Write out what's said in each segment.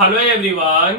Hello everyone,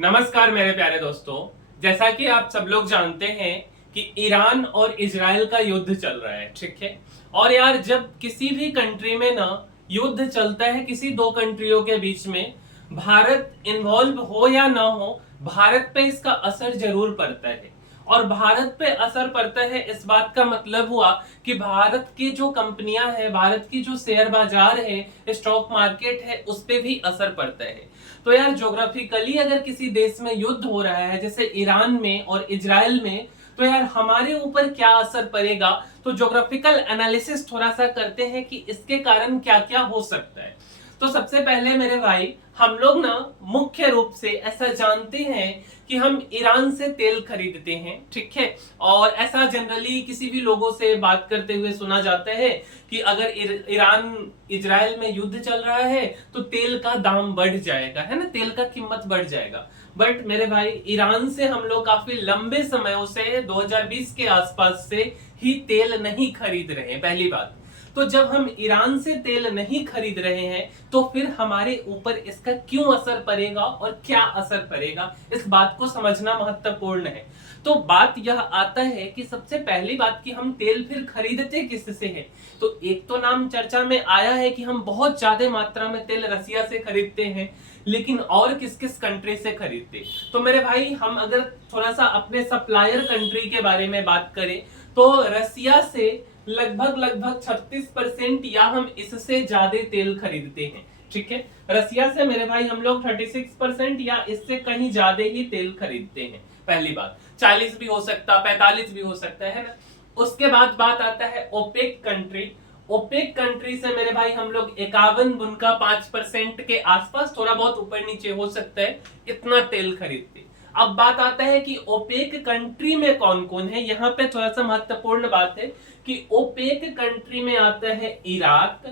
नमस्कार मेरे प्यारे दोस्तों। जैसा कि आप सब लोग जानते हैं कि ईरान और इजराइल का युद्ध चल रहा है, ठीक है। और यार, जब किसी भी कंट्री में ना युद्ध चलता है, किसी दो कंट्रियों के बीच में, भारत इन्वॉल्व हो या ना हो, भारत पे इसका असर जरूर पड़ता है। और भारत पे असर पड़ता है, इस बात का मतलब हुआ कि भारत की जो कंपनियां हैं, भारत की जो शेयर बाजार है, स्टॉक मार्केट है, उस पे भी असर पड़ता है। तो यार, ज्योग्राफिकली अगर किसी देश में युद्ध हो रहा है, जैसे ईरान में और इजराइल में, तो यार हमारे ऊपर क्या असर पड़ेगा। तो ज्योग्राफिकल एनालिसिस थोड़ा सा करते हैं कि इसके कारण क्या क्या हो सकता है। तो सबसे पहले मेरे भाई, हम लोग ना मुख्य रूप से ऐसा जानते हैं कि हम ईरान से तेल खरीदते हैं, ठीक है। और ऐसा जनरली किसी भी लोगों से बात करते हुए सुना जाता है कि अगर ईरान इजराइल में युद्ध चल रहा है तो तेल का दाम बढ़ जाएगा, है ना, तेल का कीमत बढ़ जाएगा। बट मेरे भाई, ईरान से हम लोग काफी लंबे समयों से 2020 के आसपास से ही तेल नहीं खरीद रहे हैं, पहली बात। तो जब हम ईरान से तेल नहीं खरीद रहे हैं तो फिर हमारे ऊपर इसका क्यों असर पड़ेगा और क्या असर पड़ेगा, इस बात को समझना महत्वपूर्ण है। तो बात यह आता है कि सबसे पहली बात कि हम तेल फिर खरीदते किससे हैं। तो एक तो नाम चर्चा में आया है कि हम बहुत ज्यादा मात्रा में तेल रसिया से खरीदते हैं, लेकिन और किस किस कंट्री से खरीदते। तो मेरे भाई, हम अगर थोड़ा सा अपने सप्लायर कंट्री के बारे में बात करें तो रसिया से लगभग लगभग 36% या हम इससे ज्यादा तेल खरीदते हैं, ठीक है। रसिया से मेरे भाई हम लोग 36% या इससे कहीं ज्यादा ही तेल खरीदते हैं, पहली बात। 40 भी हो सकता, 45 भी हो सकता है ना। उसके बाद बात आता है ओपेक कंट्री। ओपेक कंट्री से मेरे भाई हम लोग 51.5% के आसपास, थोड़ा बहुत ऊपर नीचे हो सकता है, इतना तेल खरीदते। अब बात आता है कि ओपेक कंट्री में कौन कौन है। यहाँ पे थोड़ा सा महत्वपूर्ण बात है कि ओपेक कंट्री में आता है इराक,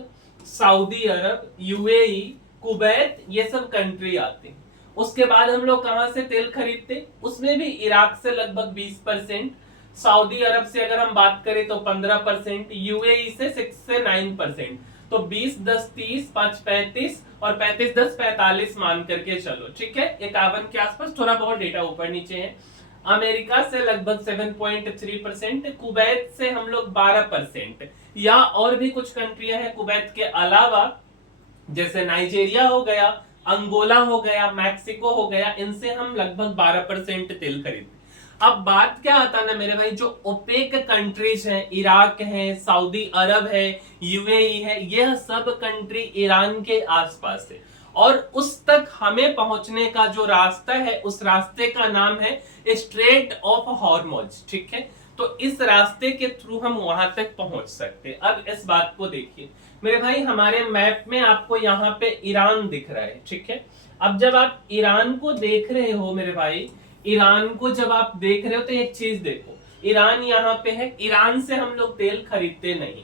सऊदी अरब, यूएई, कुवैत, ये सब कंट्री आते हैं। उसके बाद हम लोग कहां से तेल खरीदते, उसमें भी इराक से लगभग 20%, सऊदी अरब से अगर हम बात करें तो 15%, यूएई से 6 से 9%। तो 20 10 30 5 35 और 35 10 45 मान करके चलो, ठीक है। 51 के आसपास, थोड़ा बहुत डेटा ऊपर नीचे है। अमेरिका से लगभग 7.3%, कुवैत से हम लोग 12%, या और भी कुछ कंट्रियां हैं कुवैत के अलावा, जैसे नाइजीरिया हो गया, अंगोला हो गया, मैक्सिको हो गया, इनसे हम लगभग 12% तेल खरीदते। अब बात क्या आता है ना मेरे भाई, जो ओपेक कंट्रीज हैं, इराक है, सऊदी अरब है, यूएई है, यह सब कंट्री ईरान के आसपास है। और उस तक हमें पहुंचने का जो रास्ता है, उस रास्ते का नाम है स्ट्रेट ऑफ हॉर्मुज, ठीक है। तो इस रास्ते के थ्रू हम वहां तक पहुंच सकते हैं। अब इस बात को देखिए मेरे भाई, हमारे मैप में आपको यहाँ पे ईरान दिख रहा है, ठीक है। अब जब आप ईरान को देख रहे हो मेरे भाई, ईरान को जब आप देख रहे हो तो एक चीज देखो, ईरान यहाँ पे है। ईरान से हम लोग तेल खरीदते नहीं।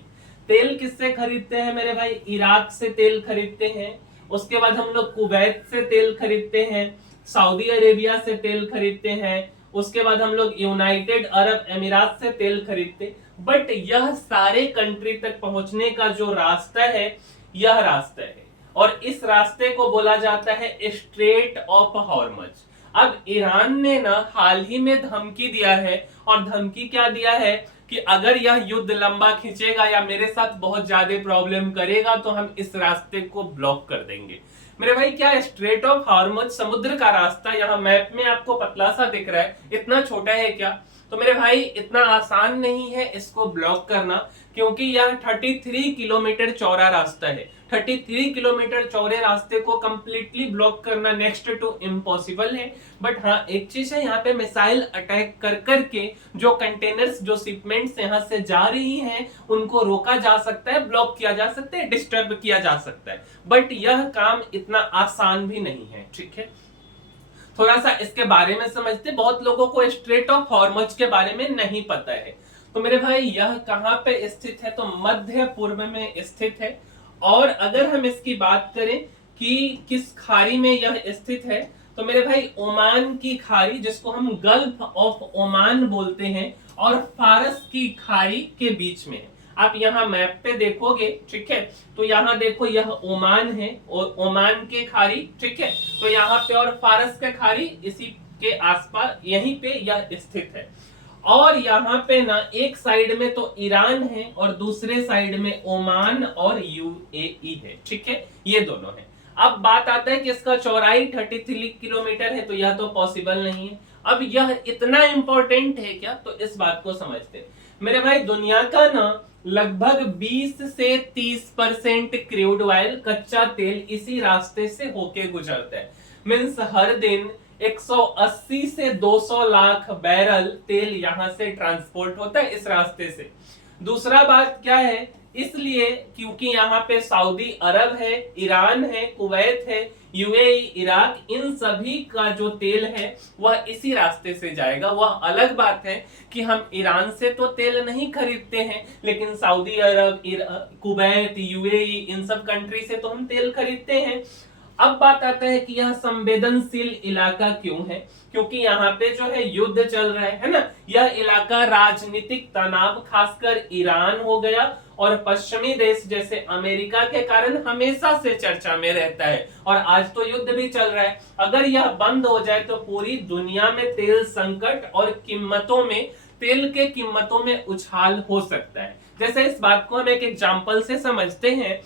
तेल किससे खरीदते हैं मेरे भाई, इराक से तेल खरीदते हैं। उसके बाद हम लोग कुवैत से तेल खरीदते हैं, सऊदी अरेबिया से तेल खरीदते हैं। उसके बाद हम लोग यूनाइटेड अरब अमीरात से तेल खरीदते। बट यह सारे कंट्री तक पहुंचने का जो रास्ता है, यह रास्ता है, और इस रास्ते को बोला जाता है स्ट्रेट ऑफ हॉर्मुज। अब ईरान ने ना हाल ही में धमकी दिया है, और धमकी क्या दिया है कि अगर यह युद्ध लंबा खींचेगा या मेरे साथ बहुत ज्यादा प्रॉब्लम करेगा तो हम इस रास्ते को ब्लॉक कर देंगे। मेरे भाई, क्या स्ट्रेट ऑफ हॉर्मुज समुद्र का रास्ता यहाँ मैप में आपको पतला सा दिख रहा है, इतना छोटा है क्या? तो मेरे भाई, इतना आसान नहीं है इसको ब्लॉक करना, क्योंकि यह 33 किलोमीटर चौड़ा रास्ता है। 33 किलोमीटर चौड़े रास्ते को कंप्लीटली ब्लॉक करना नेक्स्ट टू इम्पॉसिबल है। बट हाँ, एक चीज है, यहाँ पे मिसाइल अटैक कर करके जो कंटेनर्स, जो शिपमेंट्स यहाँ से जा रही हैं, उनको रोका जा सकता है, ब्लॉक किया जा सकता है, डिस्टर्ब किया जा सकता है। बट यह काम इतना आसान भी नहीं है, ठीक है। थोड़ा सा इसके बारे में समझते। बहुत लोगों को स्ट्रेट ऑफ हॉर्मुज के बारे में नहीं पता है। तो मेरे भाई, यह कहां पे स्थित है, तो मध्य पूर्व में स्थित है। और अगर हम इसकी बात करें कि किस खाड़ी में यह स्थित है, तो मेरे भाई, ओमान की खाड़ी, जिसको हम गल्फ ऑफ ओमान बोलते हैं, और फारस की खाड़ी के बीच में है। आप यहाँ मैप पे देखोगे, ठीक है, तो यहाँ देखो यह ओमान है और ओमान के खाड़ी, ठीक है, तो यहाँ पे और फारस के खाड़ी इसी के आसपास यहीं पे यह स्थित है। और यहाँ पे ना एक साइड में तो ईरान है और दूसरे साइड में ओमान और यूएई है, ठीक है, ये दोनों है। अब बात आता है कि इसका चौड़ाई 33 किलोमीटर है, तो यह तो पॉसिबल नहीं है। अब यह इतना इंपॉर्टेंट है क्या, तो इस बात को समझते हैं मेरे भाई। दुनिया का ना लगभग 20 से 30% क्रूड ऑयल कच्चा तेल इसी रास्ते से होके गुजरता है। मीन्स हर दिन 180 से 200 लाख बैरल तेल यहां से ट्रांसपोर्ट होता है इस रास्ते से। दूसरा बात क्या है, इसलिए क्योंकि यहाँ पे सऊदी अरब है, ईरान है, कुवैत है, यूएई, इराक, इन सभी का जो तेल है वह इसी रास्ते से जाएगा। वह अलग बात है कि हम ईरान से तो तेल नहीं खरीदते हैं, लेकिन सऊदी अरब, कुवैत, यूएई, इन सब कंट्री से तो हम तेल खरीदते हैं। अब बात आता है कि यह संवेदनशील इलाका क्यों है, क्योंकि यहाँ पे जो है युद्ध चल रहा है ना। यह इलाका राजनीतिक तनाव खासकर ईरान हो गया और पश्चिमी देश जैसे अमेरिका के कारण हमेशा से चर्चा में रहता है, और आज तो युद्ध भी चल रहा है। अगर यह बंद हो जाए तो पूरी दुनिया में तेल संकट और कीमतों में, तेल के कीमतों में उछाल हो सकता है। जैसे इस बात को हम एक एग्जांपल से समझते हैं।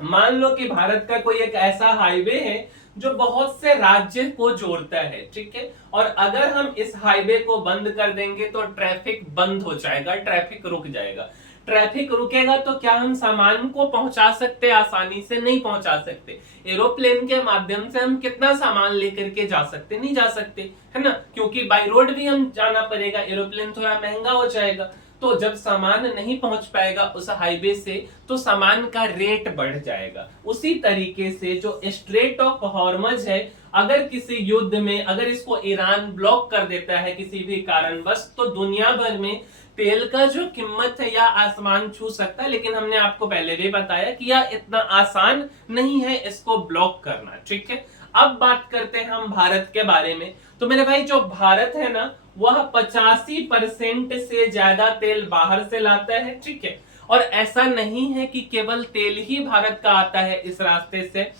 मान लो कि भारत का कोई एक ऐसा हाईवे है जो बहुत से राज्य को जोड़ता है, ठीक है, और अगर हम इस हाईवे को बंद कर देंगे तो ट्रैफिक बंद हो जाएगा, ट्रैफिक रुक जाएगा। ट्रैफिक रुकेगा तो क्या हम सामान को पहुंचा सकते? आसानी से नहीं पहुंचा सकते। एरोप्लेन के माध्यम से हम कितना सामान लेकर के जा सकते? नहीं जा सकते, है ना, क्योंकि बाई रोड भी हम जाना पड़ेगा, एरोप्लेन थोड़ा महंगा हो जाएगा। तो जब सामान नहीं पहुंच पाएगा उस हाईवे से तो सामान का रेट बढ़ जाएगा। उसी तरीके से जो स्ट्रेट ऑफ हॉर्मज है, अगर किसी युद्ध में अगर इसको ईरान ब्लॉक कर देता है किसी भी कारणवश, तो दुनिया भर में तेल का जो कीमत है या आसमान छू सकता है। लेकिन हमने आपको पहले भी बताया कि यह इतना आसान नहीं है इसको ब्लॉक करना, ठीक है। अब बात करते हैं हम भारत के बारे में। तो मेरे भाई जो भारत है ना, वह 85% से ज्यादा तेल बाहर से लाता है, ठीक है। और ऐसा नहीं है कि केवल तेल ही भारत का आता है इस रास्ते से,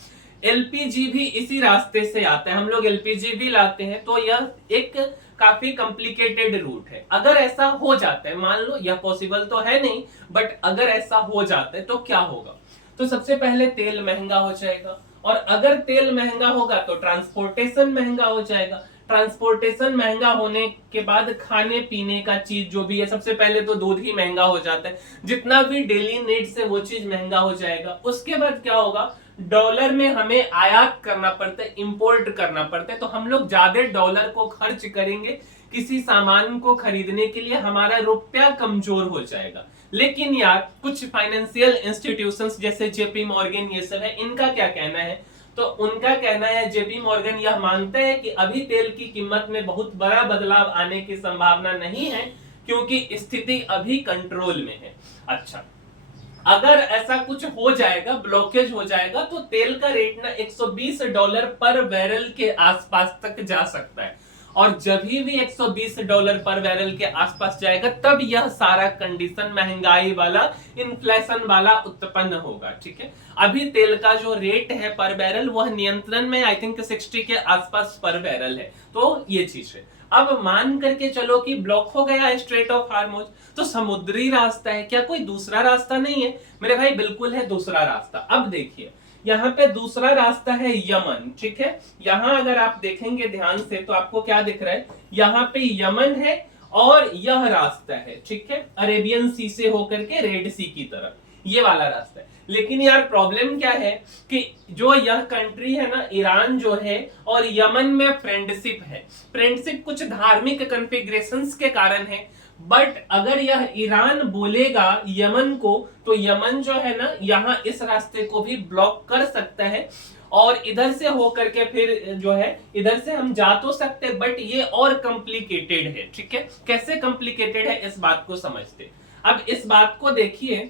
एलपीजी भी इसी रास्ते से आता है। हम लोग एलपीजी भी लाते हैं, तो यह एक काफी कॉम्प्लिकेटेड रूट है। अगर ऐसा हो जाता है, मान लो यह पॉसिबल तो है नहीं, बट अगर ऐसा हो जाता है तो क्या होगा? तो सबसे पहले तेल महंगा हो जाएगा, और अगर तेल महंगा होगा तो ट्रांसपोर्टेशन महंगा हो जाएगा। ट्रांसपोर्टेशन महंगा होने के बाद खाने पीने का चीज जो भी है, सबसे पहले तो दूध ही महंगा हो जाता है, जितना भी डेली नीड्स है वो चीज महंगा हो जाएगा। उसके बाद क्या होगा? डॉलर में हमें आयात करना पड़ता है, इंपोर्ट करना पड़ता है, तो हम लोग ज्यादा डॉलर को खर्च करेंगे किसी सामान को खरीदने के लिए, हमारा रुपया कमजोर हो जाएगा। लेकिन यार कुछ फाइनेंशियल इंस्टीट्यूशंस जैसे जेपी मॉर्गन ये सब है, इनका क्या कहना है? तो उनका कहना है, जेपी मॉर्गन यह मानते हैं कि अभी तेल की कीमत में बहुत बड़ा बदलाव आने की संभावना नहीं है, क्योंकि स्थिति अभी कंट्रोल में है। अच्छा, अगर ऐसा कुछ हो जाएगा, ब्लॉकेज हो जाएगा, तो तेल का रेट ना $120 पर बैरल के आसपास तक जा सकता है। और जब भी $120 पर बैरल के आसपास जाएगा, तब यह सारा कंडीशन महंगाई वाला, इन्फ्लेशन वाला उत्पन्न होगा, ठीक है। अभी तेल का जो रेट है पर बैरल वह नियंत्रण में, आई थिंक 60 के आसपास पर बैरल है, तो ये चीज है। अब मान करके चलो कि ब्लॉक हो गया स्ट्रेट ऑफ हार्मुज, तो समुद्री रास्ता है, क्या कोई दूसरा रास्ता नहीं है? मेरे भाई बिल्कुल है दूसरा रास्ता। अब देखिए यहाँ पे दूसरा रास्ता है यमन, ठीक है। यहाँ अगर आप देखेंगे ध्यान से तो आपको क्या दिख रहा है? यहाँ पे यमन है और यह रास्ता है, ठीक है, अरेबियन सी से होकर के रेड सी की तरफ, ये वाला रास्ता है। लेकिन यार प्रॉब्लम क्या है कि जो यह कंट्री है ना, ईरान जो है और यमन में फ्रेंडशिप है। फ्रेंडशिप कुछ धार्मिक कॉन्फ़िगरेशंस के कारण है, बट अगर यह ईरान बोलेगा यमन को, तो यमन जो है ना यहाँ इस रास्ते को भी ब्लॉक कर सकता है, और इधर से होकर के फिर जो है इधर से हम जा तो सकते, बट ये और कॉम्प्लिकेटेड है, ठीक है। कैसे कॉम्प्लिकेटेड है इस बात को समझते। अब इस बात को देखिए,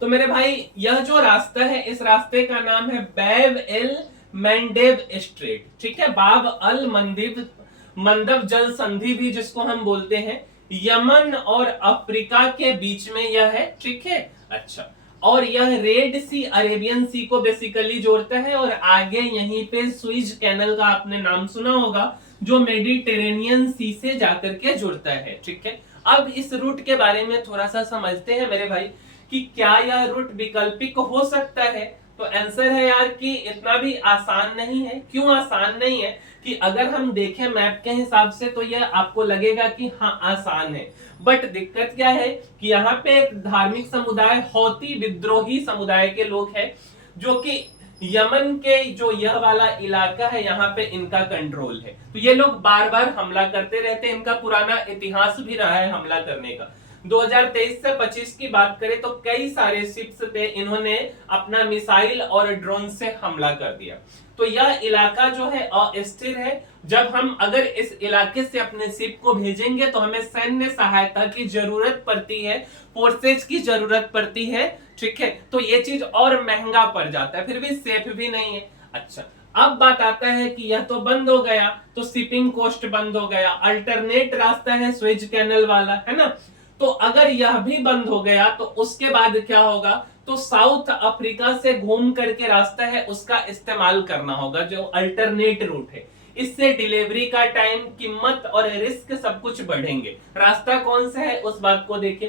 तो मेरे भाई यह जो रास्ता है, इस रास्ते का नाम है बैब एल मैंडेब स्ट्रेट, ठीक है। बाब अल मंदिब, मंदब जल संधि भी जिसको हम बोलते हैं, यमन और अफ्रीका के बीच में यह है, ठीक है। अच्छा, और यह रेड सी अरेबियन सी को बेसिकली जोड़ता है, और आगे यहीं पे स्विज कैनल का आपने नाम सुना होगा, जो मेडिटेरेनियन सी से जाकर के जुड़ता है, ठीक है। अब इस रूट के बारे में थोड़ा सा समझते हैं मेरे भाई, कि क्या यह रूट वैकल्पिक हो सकता है। तो आंसर है यार कि इतना भी आसान नहीं है। क्यों आसान नहीं है? कि अगर हम देखें मैप के हिसाब से तो यह आपको लगेगा कि हाँ आसान है, बट दिक्कत क्या है कि यहाँ पे एक धार्मिक समुदाय हौती विद्रोही समुदाय के लोग हैं, जो कि यमन के जो यह वाला इलाका है यहाँ पे इनका कंट्रोल है। तो ये लोग बार बार हमला करते रहते हैं, इनका पुराना इतिहास भी रहा है हमला करने का। 2023 से 25 की बात करें तो कई सारे शिप्स पे इन्होंने अपना मिसाइल और ड्रोन से हमला कर दिया। तो यह इलाका जो है अस्थिर है। जब हम अगर इस इलाके से अपने शिप को भेजेंगे तो हमें सैन्य सहायता की जरूरत पड़ती है, फोर्सेज की जरूरत पड़ती है, ठीक है। तो ये चीज और महंगा पड़ जाता है, फिर भी सेफ भी नहीं है। अच्छा, अब बात आता है कि यह तो बंद हो गया, तो शिपिंग कॉस्ट बंद हो गया, अल्टरनेट रास्ता है स्वेज कैनल वाला, है ना। तो अगर यह भी बंद हो गया तो उसके बाद क्या होगा? तो साउथ अफ्रीका से घूम करके रास्ता है उसका इस्तेमाल करना होगा, जो अल्टरनेट रूट है। इससे डिलीवरी का टाइम, कीमत और रिस्क सब कुछ बढ़ेंगे। रास्ता कौन सा है उस बात को देखिए।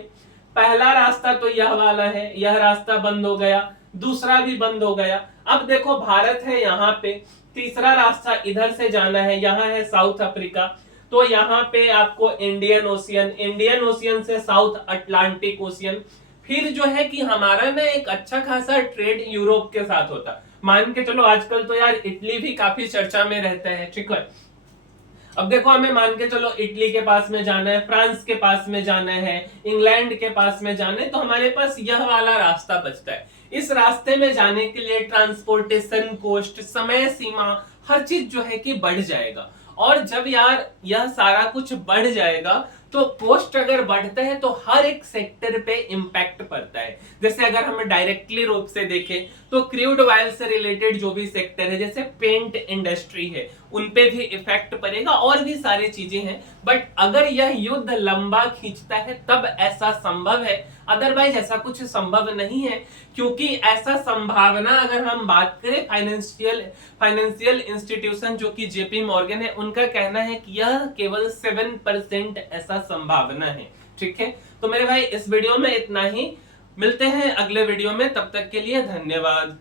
पहला रास्ता तो यह वाला है, यह रास्ता बंद हो गया, दूसरा भी बंद हो गया। अब देखो भारत है यहाँ पे, तीसरा रास्ता इधर से जाना है, यहाँ है साउथ अफ्रीका, तो यहाँ पे आपको इंडियन ओशियन, इंडियन ओशियन से साउथ अटलांटिक ओशियन, फिर जो है कि हमारा ना एक अच्छा खासा ट्रेड यूरोप के साथ होता। मान के चलो आजकल तो यार इटली भी काफी चर्चा में रहता है, ठीक है। अब देखो हमें मान के चलो इटली के पास में जाना है, फ्रांस के पास में जाना है, इंग्लैंड के पास में जाना है, तो हमारे पास यह वाला रास्ता बचता है। इस रास्ते में जाने के लिए ट्रांसपोर्टेशन कॉस्ट, समय सीमा, हर चीज जो है कि बढ़ जाएगा। और जब यार यह सारा कुछ बढ़ जाएगा तो कॉस्ट अगर बढ़ता है तो हर एक सेक्टर पे इंपैक्ट पड़ता है। जैसे अगर हम डायरेक्टली रूप से देखें तो क्रूड ऑयल से रिलेटेड जो भी सेक्टर है, जैसे पेंट इंडस्ट्री है, उन पे भी इफेक्ट पड़ेगा, और भी सारी चीजें हैं। बट अगर यह युद्ध लंबा खींचता है तब ऐसा संभव है, अदरवाइज ऐसा कुछ संभव नहीं है। क्योंकि ऐसा संभावना अगर हम बात करें फाइनेंशियल इंस्टीट्यूशन जो कि जेपी मॉर्गन है, उनका कहना है कि यह केवल 7% ऐसा संभावना है, ठीक है। तो मेरे भाई इस वीडियो में इतना ही, मिलते हैं अगले वीडियो में, तब तक के लिए धन्यवाद।